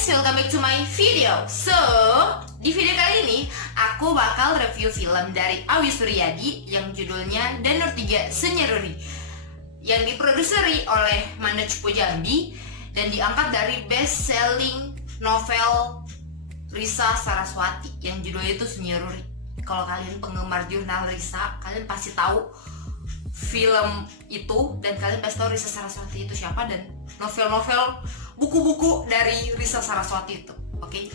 guys, welcome back to my video. So, di video kali ini aku bakal review film dari Awi Suryadi yang judulnya Danur 3 Senyeruri, yang diproduseri oleh Manoj Pujambi dan diangkat dari best selling novel Risa Saraswati yang judulnya itu Senyeruri. Kalau kalian penggemar jurnal Risa, kalian pasti tahu film itu, dan kalian pasti tahu Risa Saraswati itu siapa dan novel-novel, buku-buku dari Risa Saraswati itu. Oke?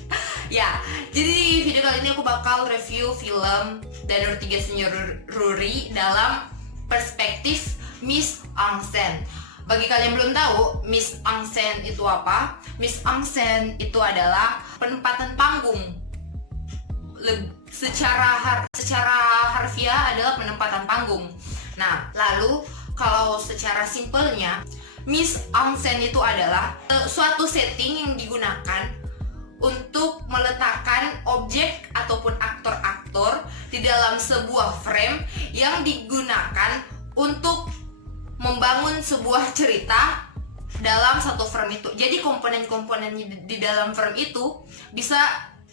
Ya, jadi di video kali ini aku bakal review film Danur 3 Senyeruri dalam perspektif Miss Aung Sen. Bagi kalian yang belum tahu, Miss Aung Sen itu apa? Miss Aung Sen itu adalah penempatan panggung. Secara harfiah adalah penempatan panggung. Nah, lalu kalau secara simpelnya, Miss Aung Sen itu adalah suatu setting yang digunakan untuk meletakkan objek ataupun aktor-aktor di dalam sebuah frame yang digunakan untuk membangun sebuah cerita dalam satu frame itu. Jadi komponen-komponen di dalam frame itu bisa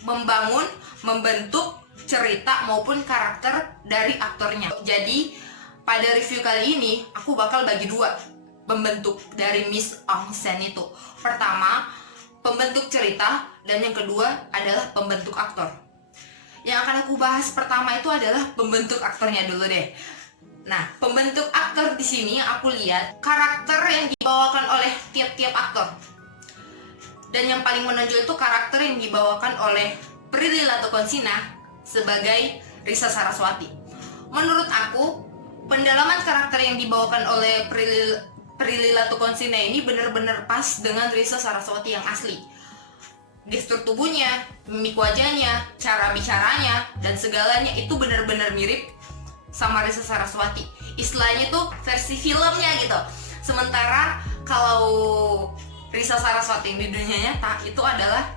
membentuk cerita maupun karakter dari aktornya. Jadi pada review kali ini aku bakal bagi dua pembentuk dari Miss Aung Sen itu. Pertama, pembentuk cerita, dan yang kedua adalah pembentuk aktor. Yang akan aku bahas pertama itu adalah pembentuk aktornya dulu deh. Nah, pembentuk aktor di sini aku lihat karakter yang dibawakan oleh tiap-tiap aktor. Dan yang paling menonjol itu karakter yang dibawakan oleh Prilly Latuconsina sebagai Risa Saraswati. Menurut aku, pendalaman karakter yang dibawakan oleh Prilly Latuconsina ini benar-benar pas dengan Risa Saraswati yang asli. Gestur tubuhnya, mimik wajahnya, cara bicaranya, dan segalanya itu benar-benar mirip sama Risa Saraswati. Istilahnya tuh versi filmnya gitu. Sementara kalau Risa Saraswati yang di dunia nyata itu adalah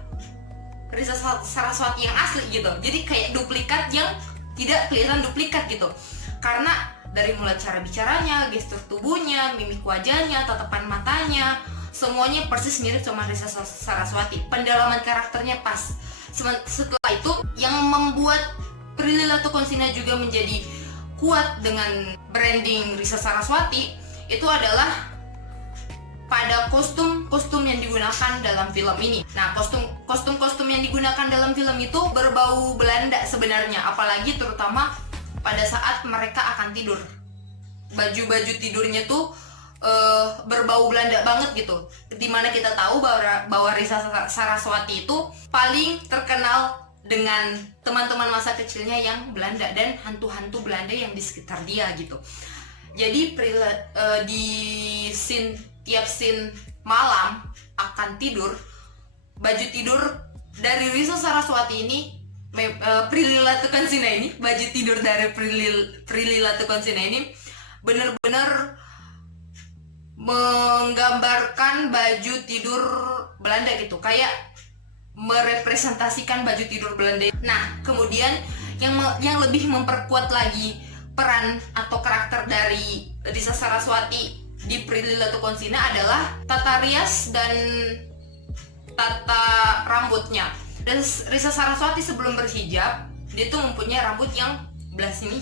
Risa Saraswati yang asli gitu. Jadi kayak duplikat yang tidak kelihatan duplikat gitu. Karena dari mulai cara bicaranya, gestur tubuhnya, mimik wajahnya, tatapan matanya, semuanya persis mirip sama Risa Saraswati. Pendalaman karakternya pas. Setelah itu, yang membuat Prilly Latuconsina juga menjadi kuat dengan branding Risa Saraswati itu adalah pada kostum yang digunakan dalam film ini. Nah, kostum yang digunakan dalam film itu berbau Belanda sebenarnya, apalagi terutama pada saat mereka akan tidur. Baju-baju tidurnya tuh berbau Belanda banget gitu. Dimana kita tahu bahwa Risa Saraswati itu paling terkenal dengan teman-teman masa kecilnya yang Belanda dan hantu-hantu Belanda yang di sekitar dia gitu. Jadi di tiap scene malam akan tidur, baju tidur dari Risa Saraswati ini, Prilly Latuconsina ini, baju tidur dari Prilly Latuconsina ini benar-benar menggambarkan baju tidur Belanda gitu, kayak merepresentasikan baju tidur Belanda. Nah, kemudian yang lebih memperkuat lagi peran atau karakter dari Risa Saraswati di Prilly Latuconsina adalah tata rias dan tata rambutnya. Dan Risa Saraswati sebelum berhijab, dia tuh mempunyai rambut yang belah sini.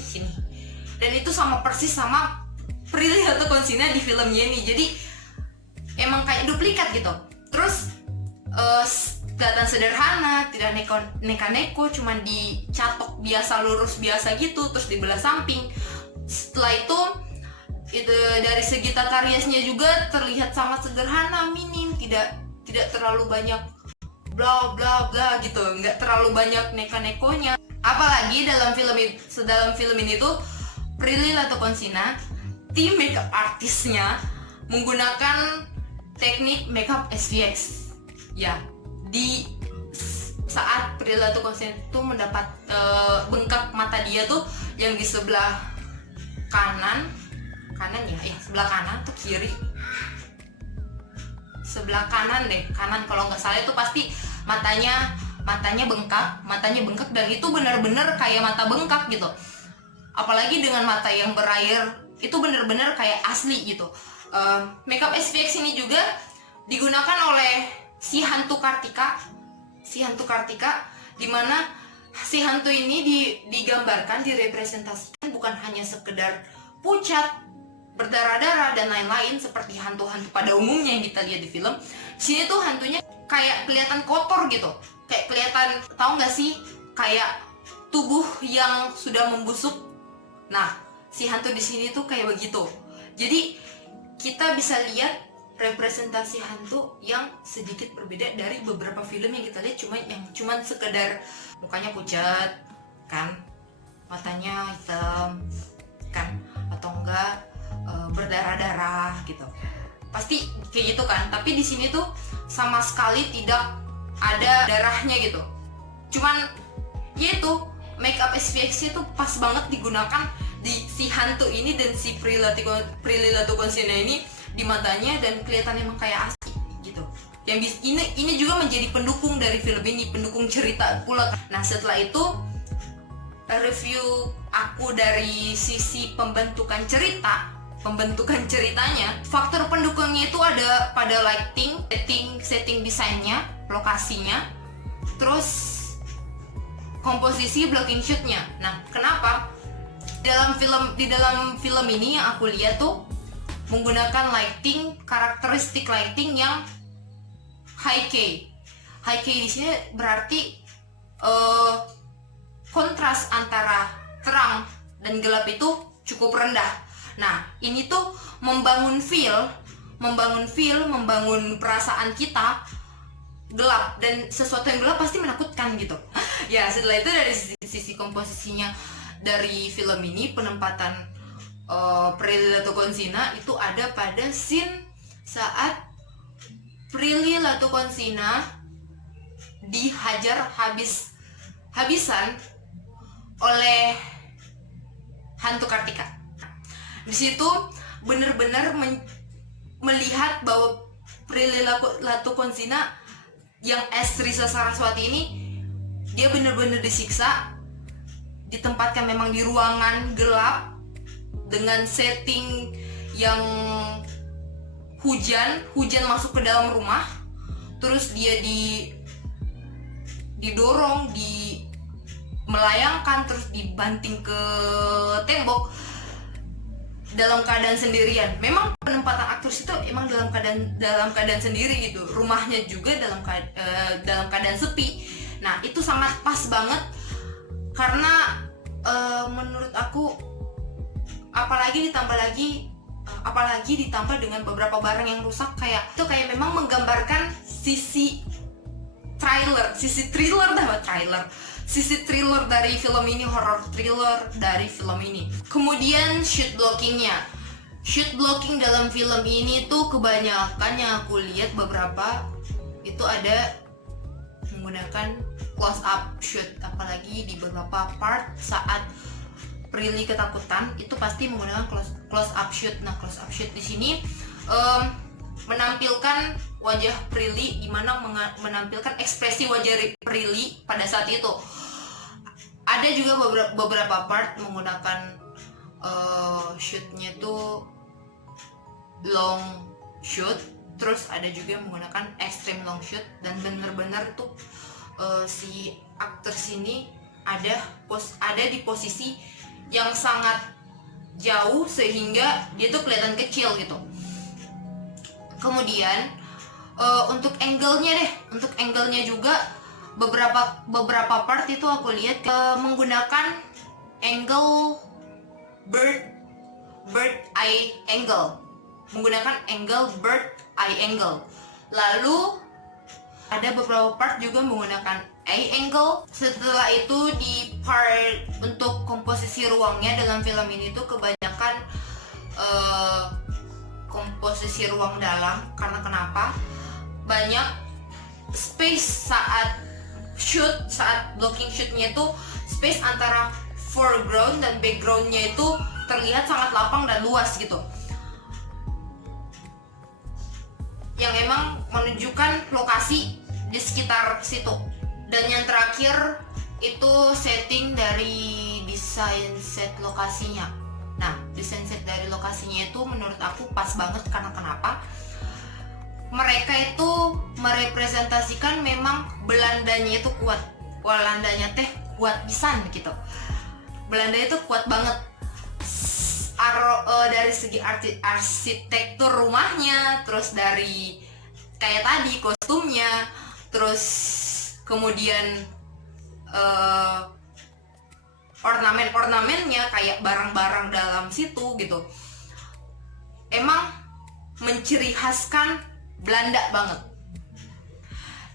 Dan itu sama persis sama Prilly Latuconsina di filmnya ini. Jadi emang kayak duplikat gitu. Terus kelihatan sederhana, tidak neka-neko, cuman dicatok biasa, lurus biasa gitu, terus dibelah samping. Setelah itu dari segi tata riasnya juga terlihat sangat sederhana, minim, tidak terlalu banyak bla bla bla gitu, nggak terlalu banyak neka-nekonya. Apalagi dalam film ini tuh Prilly Latuconsina, tim makeup artisnya menggunakan teknik makeup SVX. Ya, di saat Prilly Latuconsina itu mendapat bengkak mata dia tuh yang di sebelah kanan sebelah kanan atau kiri, sebelah kanan deh, kanan kalau nggak salah itu pasti matanya bengkak, dan itu benar-benar kayak mata bengkak gitu. Apalagi dengan mata yang berair, itu benar-benar kayak asli gitu. Makeup SVX ini juga digunakan oleh si hantu Kartika, dimana si hantu ini digambarkan, direpresentasikan bukan hanya sekedar pucat, berdarah-darah dan lain-lain seperti hantu-hantu pada umumnya yang kita lihat di film. Sini tuh hantunya kayak kelihatan kotor gitu, kayak kelihatan, tahu nggak sih, kayak tubuh yang sudah membusuk. Nah, si hantu di sini tuh kayak begitu. Jadi kita bisa lihat representasi hantu yang sedikit berbeda dari beberapa film yang kita lihat, cuman sekedar mukanya pucat kan, matanya hitam kan, atau enggak berdarah-darah gitu. Pasti kayak gitu kan. Tapi di sini tuh sama sekali tidak ada darahnya gitu. Cuman yaitu make up SPX itu pas banget digunakan di si hantu ini dan si Prilly Latukonsina ini di matanya, dan kelihatan emang kayak asli gitu. Yang ini juga menjadi pendukung dari film ini, pendukung cerita pula. Nah, setelah itu review aku dari sisi pembentukan ceritanya, faktor pendukungnya itu ada pada lighting, setting desainnya, lokasinya, terus komposisi blocking shootnya. Nah, kenapa di dalam film ini yang aku lihat tuh menggunakan karakteristik lighting yang high K. High K di sini berarti kontras antara terang dan gelap itu cukup rendah. Nah, ini tuh membangun perasaan kita gelap, dan sesuatu yang gelap pasti menakutkan gitu. Ya, setelah itu dari sisi komposisinya dari film ini, penempatan Prilly Latukonsina itu ada pada scene saat Prilly Latukonsina dihajar habisan oleh hantu Kartika. Di situ benar-benar melihat bahwa Prilly Latukonsina yang Risa Saraswati ini, dia benar-benar disiksa, ditempatkan memang di ruangan gelap dengan setting yang hujan masuk ke dalam rumah, terus dia didorong, melayangkan, terus dibanting ke tembok dalam keadaan sendirian. Memang penempatan aktris itu emang dalam keadaan sendiri gitu, rumahnya juga dalam keadaan sepi. Nah, itu sangat pas banget karena menurut aku, apalagi ditambah dengan beberapa barang yang rusak, kayak memang menggambarkan sisi thriller dari film ini, horror thriller dari film ini. Kemudian shoot blocking dalam film ini tuh kebanyakan yang aku lihat beberapa itu ada menggunakan close up shoot, apalagi di beberapa part saat Prilly ketakutan itu pasti menggunakan close up shoot. Nah, close up shoot di sini menampilkan wajah Prilly, dimana menampilkan ekspresi wajah Prilly pada saat itu. Ada juga beberapa part menggunakan shootnya tuh long shoot, terus ada juga menggunakan extreme long shoot, dan benar-benar tuh si aktris ini ada di posisi yang sangat jauh sehingga dia tuh kelihatan kecil gitu. Kemudian untuk angle-nya juga beberapa part itu aku lihat menggunakan angle bird eye angle, lalu ada beberapa part juga menggunakan eye angle. Setelah itu di part untuk komposisi ruangnya dalam film ini tuh kebanyakan komposisi ruang dalam. Karena kenapa? Banyak space saat blocking shootnya itu, space antara foreground dan backgroundnya itu terlihat sangat lapang dan luas gitu, yang emang menunjukkan lokasi di sekitar situ. Dan yang terakhir itu setting dari desain set lokasinya. Nah, desain set dari lokasinya itu menurut aku pas banget. Karena kenapa? mereka itu merepresentasikan memang Belandanya itu kuat. Belandanya teh kuat pisan gitu. Belanda itu kuat banget. Dari segi arsitektur rumahnya, terus dari kayak tadi kostumnya, terus kemudian ornamen-ornamennya kayak barang-barang dalam situ gitu. Emang menciri khaskan Belanda banget.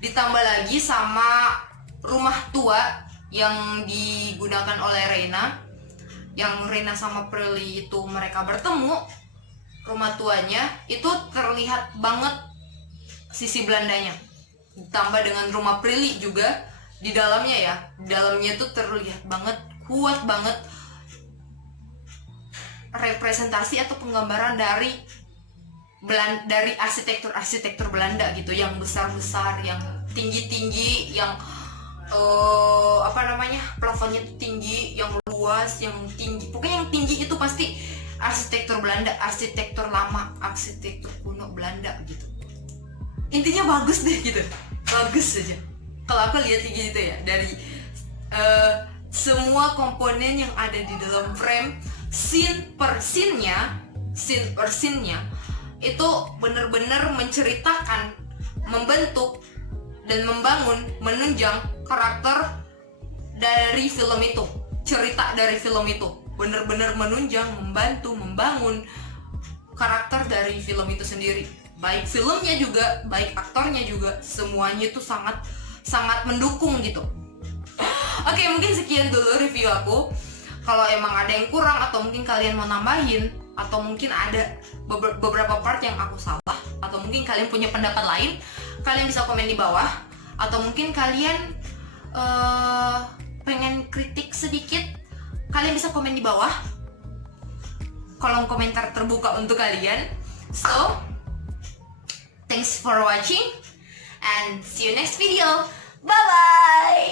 Ditambah lagi sama rumah tua yang digunakan oleh Reina, yang Reina sama Prilly itu mereka bertemu. Rumah tuanya itu terlihat banget sisi Belandanya. Ditambah dengan rumah Prilly juga di dalamnya ya, di dalamnya itu terlihat banget, kuat banget representasi atau penggambaran dari arsitektur Belanda gitu, yang besar-besar, yang tinggi-tinggi, yang plafonnya tuh tinggi, yang luas, yang tinggi, pokoknya yang tinggi itu pasti arsitektur Belanda, arsitektur lama, arsitektur kuno Belanda gitu. Intinya bagus deh gitu, bagus aja kalau aku lihat gitu ya, dari semua komponen yang ada di dalam frame, scene per scene-nya itu benar-benar menceritakan, membentuk dan membangun, menunjang karakter dari film itu, cerita dari film itu, benar-benar menunjang, membantu, membangun karakter dari film itu sendiri. Baik filmnya juga, baik aktornya juga, semuanya itu sangat mendukung gitu. Oke, mungkin sekian dulu review aku. Kalau emang ada yang kurang atau mungkin kalian mau nambahin, atau mungkin ada beberapa part yang aku salah, atau mungkin kalian punya pendapat lain, kalian bisa komen di bawah. Atau mungkin kalian pengen kritik sedikit, kalian bisa komen di bawah. Kolom komentar terbuka untuk kalian. So, thanks for watching and see you next video. Bye bye.